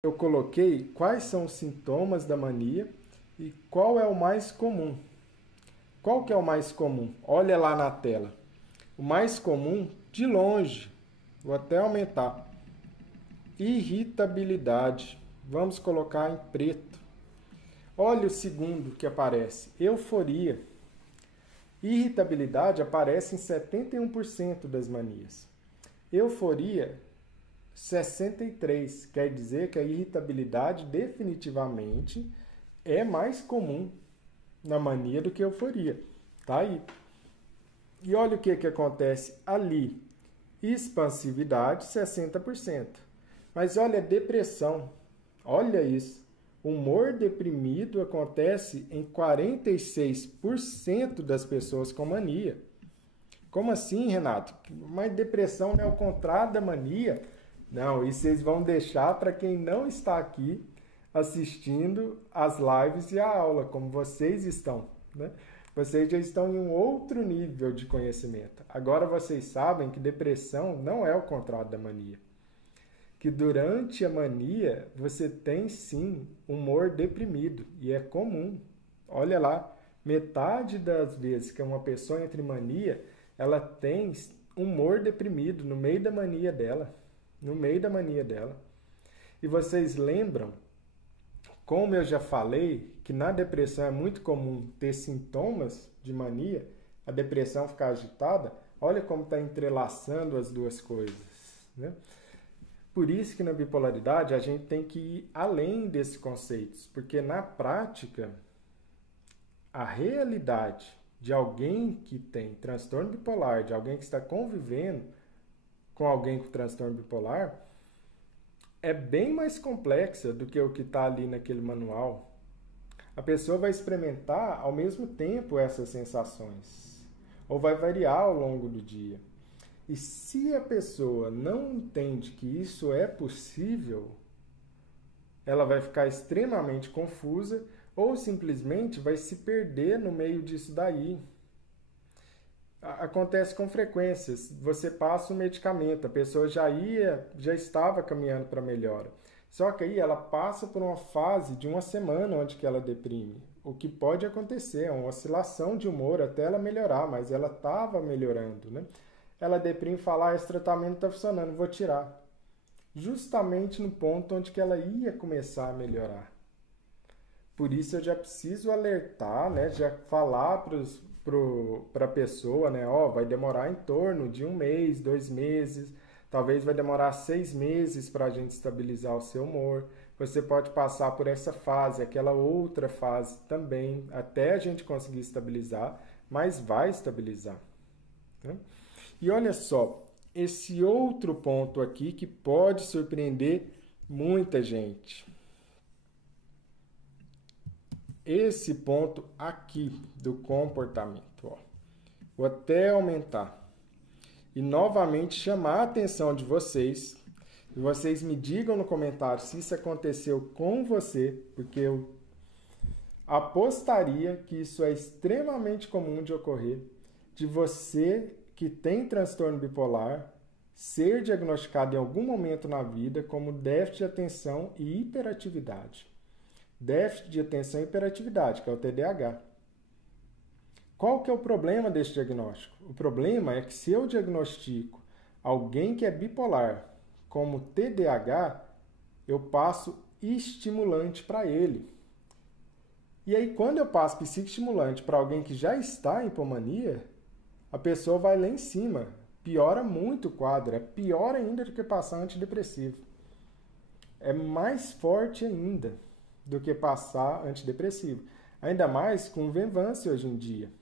Eu coloquei quais são os sintomas da mania e qual é o mais comum. Qual que é o mais comum? Olha lá na tela. O mais comum, de longe, vou até aumentar. Irritabilidade. Vamos colocar em preto. Olha o segundo que aparece. Euforia. Irritabilidade aparece em 71% das manias. Euforia, 63%. Quer dizer que a irritabilidade definitivamente é mais comum na mania do que a euforia. Tá aí. E olha o que acontece ali. Expansividade, 60%. Mas olha a depressão. Olha isso. Humor deprimido acontece em 46% das pessoas com mania. Como assim, Renato? Mas depressão não é o contrário da mania? Não, isso vocês vão deixar para quem não está aqui assistindo as lives e a aula, como vocês estão, né? Vocês já estão em um outro nível de conhecimento. Agora vocês sabem que depressão não é o contrário da mania. Que durante a mania você tem sim humor deprimido e é comum. Olha lá, metade das vezes que uma pessoa entra em mania, ela tem humor deprimido no meio da mania dela. No meio da mania dela. E vocês lembram, como eu já falei, que na depressão é muito comum ter sintomas de mania, a depressão ficar agitada? Olha como está entrelaçando as duas coisas, né? Por isso que na bipolaridade a gente tem que ir além desses conceitos, porque na prática a realidade de alguém que tem transtorno bipolar, de alguém que está convivendo com alguém com transtorno bipolar, é bem mais complexa do que o que está ali naquele manual. A pessoa vai experimentar ao mesmo tempo essas sensações, ou vai variar ao longo do dia. E se a pessoa não entende que isso é possível, ela vai ficar extremamente confusa ou simplesmente vai se perder no meio disso daí. Acontece com frequência. Você passa o medicamento, a pessoa já estava caminhando para melhora. Só que aí ela passa por uma fase de uma semana onde que ela deprime. O que pode acontecer é uma oscilação de humor até ela melhorar, mas ela estava melhorando, né? Ela deprime e fala, esse tratamento está funcionando, vou tirar. Justamente no ponto onde que ela ia começar a melhorar. Por isso eu já preciso alertar, né? Já falar para a pessoa, né? Ó, vai demorar em torno de 1 mês, 2 meses, talvez vai demorar 6 meses para a gente estabilizar o seu humor. Você pode passar por essa fase, aquela outra fase também, até a gente conseguir estabilizar, mas vai estabilizar, né? E olha só, esse outro ponto aqui que pode surpreender muita gente. Esse ponto aqui do comportamento, ó. Vou até aumentar. E novamente chamar a atenção de vocês. E vocês me digam no comentário se isso aconteceu com você, porque eu apostaria que isso é extremamente comum de ocorrer, de você que tem transtorno bipolar ser diagnosticado em algum momento na vida como déficit de atenção e hiperatividade. Déficit de atenção e hiperatividade, que é o TDAH. Qual que é o problema desse diagnóstico? O problema é que se eu diagnostico alguém que é bipolar como TDAH, eu passo estimulante para ele. E aí, quando eu passo psicoestimulante para alguém que já está em hipomania, a pessoa vai lá em cima. Piora muito o quadro. É pior ainda do que passar antidepressivo. É mais forte ainda do que passar antidepressivo. Ainda mais com o Venvance hoje em dia,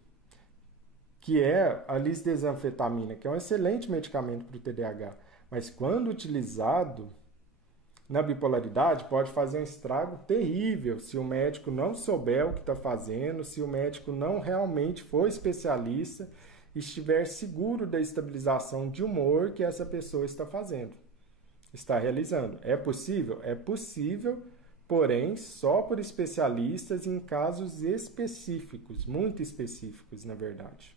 que é a lisdesanfetamina, que é um excelente medicamento para o TDAH. Mas quando utilizado na bipolaridade, pode fazer um estrago terrível se o médico não souber o que está fazendo, se o médico não realmente for especialista e estiver seguro da estabilização de humor que essa pessoa está fazendo, está realizando. É possível? É possível, porém só por especialistas em casos específicos, muito específicos, na verdade.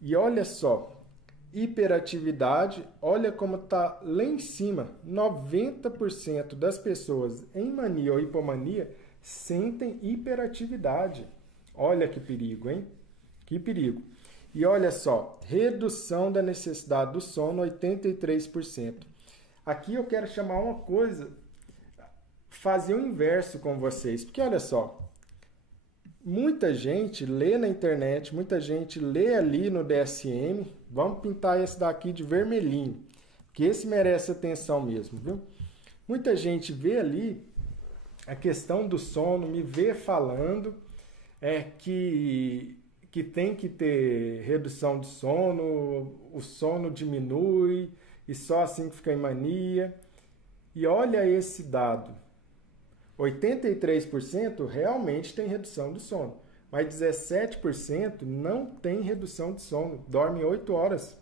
E olha só, Hiperatividade, olha como está lá em cima. 90% das pessoas em mania ou hipomania sentem hiperatividade. Olha que perigo, hein? Que perigo. E olha só, redução da necessidade do sono, 83%. Aqui eu quero chamar uma coisa, fazer o inverso com vocês. Porque olha só, muita gente lê na internet, muita gente lê ali no DSM. Vamos pintar esse daqui de vermelhinho, que esse merece atenção mesmo, viu? Muita gente vê ali a questão do sono, me vê falando que tem que ter redução de sono, o sono diminui e só assim que fica em mania. E olha esse dado. 83% realmente tem redução do sono, mas 17% não tem redução de sono, dorme 8 horas.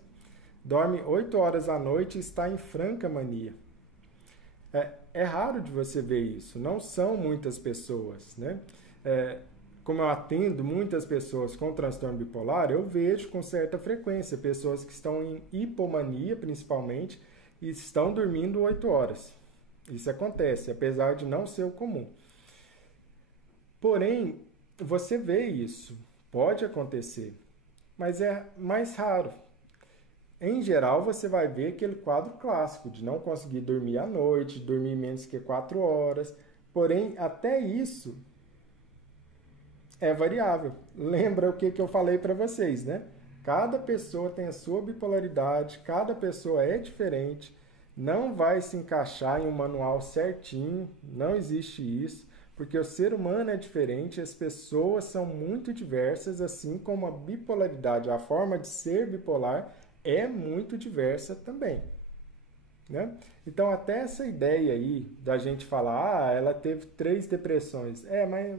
Dorme 8 horas à noite e está em franca mania. É raro de você ver isso, não são muitas pessoas, né? Como eu atendo muitas pessoas com transtorno bipolar, eu vejo com certa frequência pessoas que estão em hipomania, principalmente, e estão dormindo 8 horas. Isso acontece, apesar de não ser o comum. Porém, você vê isso, pode acontecer, mas é mais raro. Em geral, você vai ver aquele quadro clássico de não conseguir dormir à noite, dormir menos que 4 horas. Porém, até isso é variável. Lembra o que eu falei para vocês, né? Cada pessoa tem a sua bipolaridade, cada pessoa é diferente. Não vai se encaixar em um manual certinho, não existe isso, porque o ser humano é diferente, as pessoas são muito diversas, assim como a bipolaridade, a forma de ser bipolar é muito diversa também, né? Então, até essa ideia aí da gente falar, ela teve 3 depressões. Mas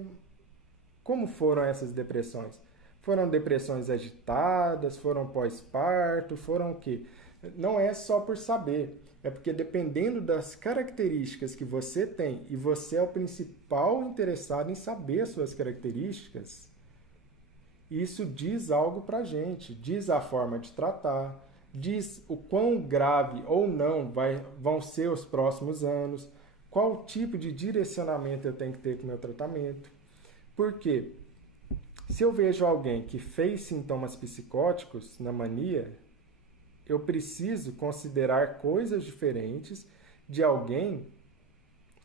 como foram essas depressões? Foram depressões agitadas, foram pós-parto, foram o quê? Não é só por saber. É porque dependendo das características que você tem, e você é o principal interessado em saber suas características, isso diz algo pra gente, diz a forma de tratar, diz o quão grave ou não vão ser os próximos anos, qual tipo de direcionamento eu tenho que ter com o meu tratamento. Por quê? Se eu vejo alguém que fez sintomas psicóticos na mania, eu preciso considerar coisas diferentes de alguém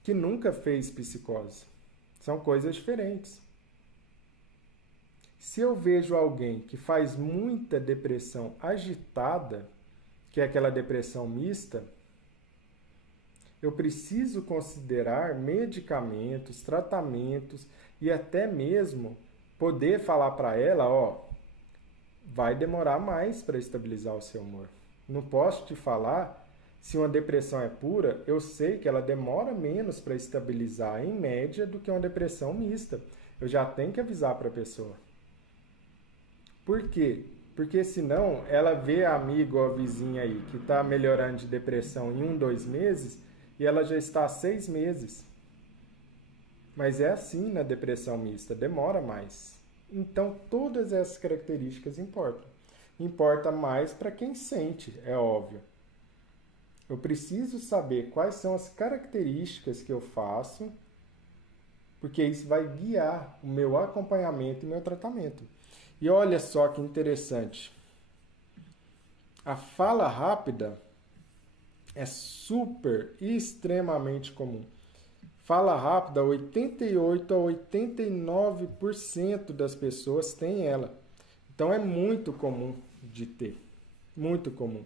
que nunca fez psicose. São coisas diferentes. Se eu vejo alguém que faz muita depressão agitada, que é aquela depressão mista, eu preciso considerar medicamentos, tratamentos e até mesmo poder falar para ela, vai demorar mais para estabilizar o seu humor. Não posso te falar, se uma depressão é pura, eu sei que ela demora menos para estabilizar em média do que uma depressão mista. Eu já tenho que avisar para a pessoa. Por quê? Porque senão ela vê a amiga ou a vizinha aí que está melhorando de depressão em 1, 2 meses e ela já está há 6 meses. Mas é assim na depressão mista, demora mais. Então, todas essas características importam. Importa mais para quem sente, é óbvio. Eu preciso saber quais são as características que eu faço, porque isso vai guiar o meu acompanhamento e meu tratamento. E olha só que interessante. A fala rápida é extremamente comum. Fala rápida, 88 a 89% das pessoas têm ela. Então é muito comum de ter. Muito comum.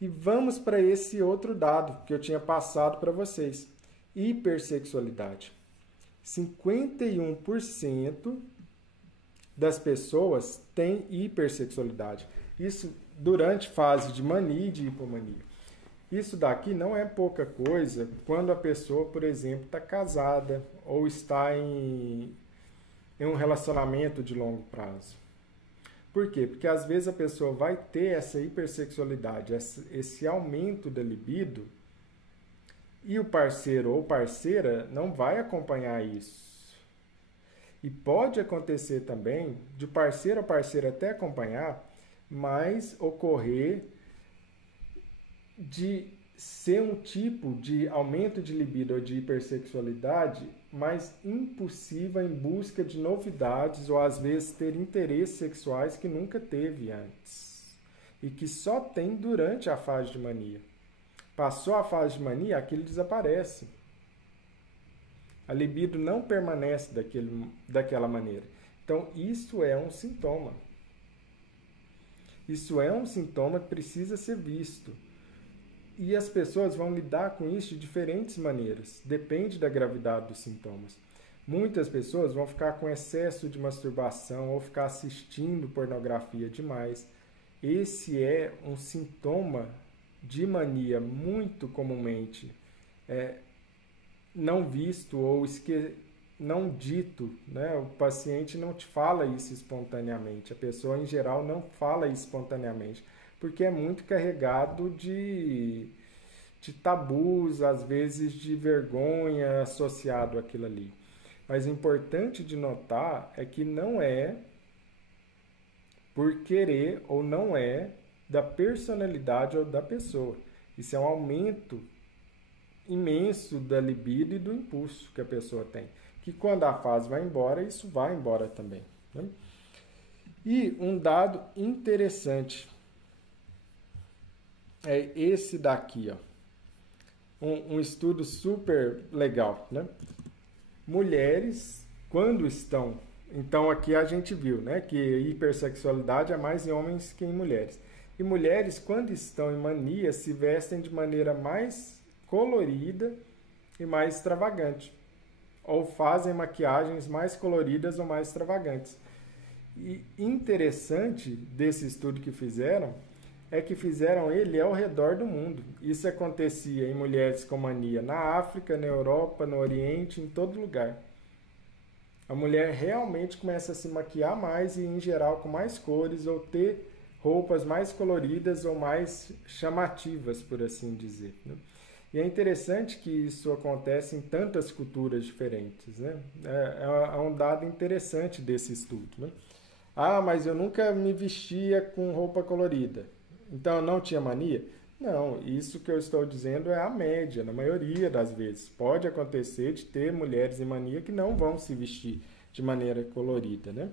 E vamos para esse outro dado que eu tinha passado para vocês. Hipersexualidade. 51% das pessoas têm hipersexualidade. Isso durante fase de mania e de hipomania. Isso daqui não é pouca coisa quando a pessoa, por exemplo, está casada ou está em um relacionamento de longo prazo. Por quê? Porque às vezes a pessoa vai ter essa hipersexualidade, esse aumento da libido, e o parceiro ou parceira não vai acompanhar isso. E pode acontecer também de parceiro ou parceira até acompanhar, mas ocorrer de ser um tipo de aumento de libido ou de hipersexualidade, mas impulsiva em busca de novidades ou às vezes ter interesses sexuais que nunca teve antes e que só tem durante a fase de mania. Passou a fase de mania, aquilo desaparece. A libido não permanece daquela maneira. Então, isso é um sintoma. Isso é um sintoma que precisa ser visto. E as pessoas vão lidar com isso de diferentes maneiras. Depende da gravidade dos sintomas. Muitas pessoas vão ficar com excesso de masturbação ou ficar assistindo pornografia demais. Esse é um sintoma de mania muito comumente não visto ou não dito, né? O paciente não te fala isso espontaneamente, a pessoa em geral não fala isso espontaneamente, porque é muito carregado de tabus, às vezes de vergonha associado àquilo ali. Mas o importante de notar é que não é por querer ou não é da personalidade ou da pessoa. Isso é um aumento imenso da libido e do impulso que a pessoa tem. Que quando a fase vai embora, isso vai embora também. Né? E um dado interessante é esse daqui, ó. Um estudo super legal, né? Mulheres, quando estão... Então, aqui a gente viu, né, que hipersexualidade é mais em homens que em mulheres. E mulheres, quando estão em mania, se vestem de maneira mais colorida e mais extravagante. Ou fazem maquiagens mais coloridas ou mais extravagantes. E interessante desse estudo que fizeram é que fizeram ele ao redor do mundo. Isso acontecia em mulheres com mania na África, na Europa, no Oriente, em todo lugar. A mulher realmente começa a se maquiar mais e, em geral, com mais cores ou ter roupas mais coloridas ou mais chamativas, por assim dizer. Né? E é interessante que isso acontece em tantas culturas diferentes. Né? É um dado interessante desse estudo. Né? Ah, mas eu nunca me vestia com roupa colorida. Então eu não tinha mania? Não, isso que eu estou dizendo é a média, na maioria das vezes. Pode acontecer de ter mulheres em mania que não vão se vestir de maneira colorida, né?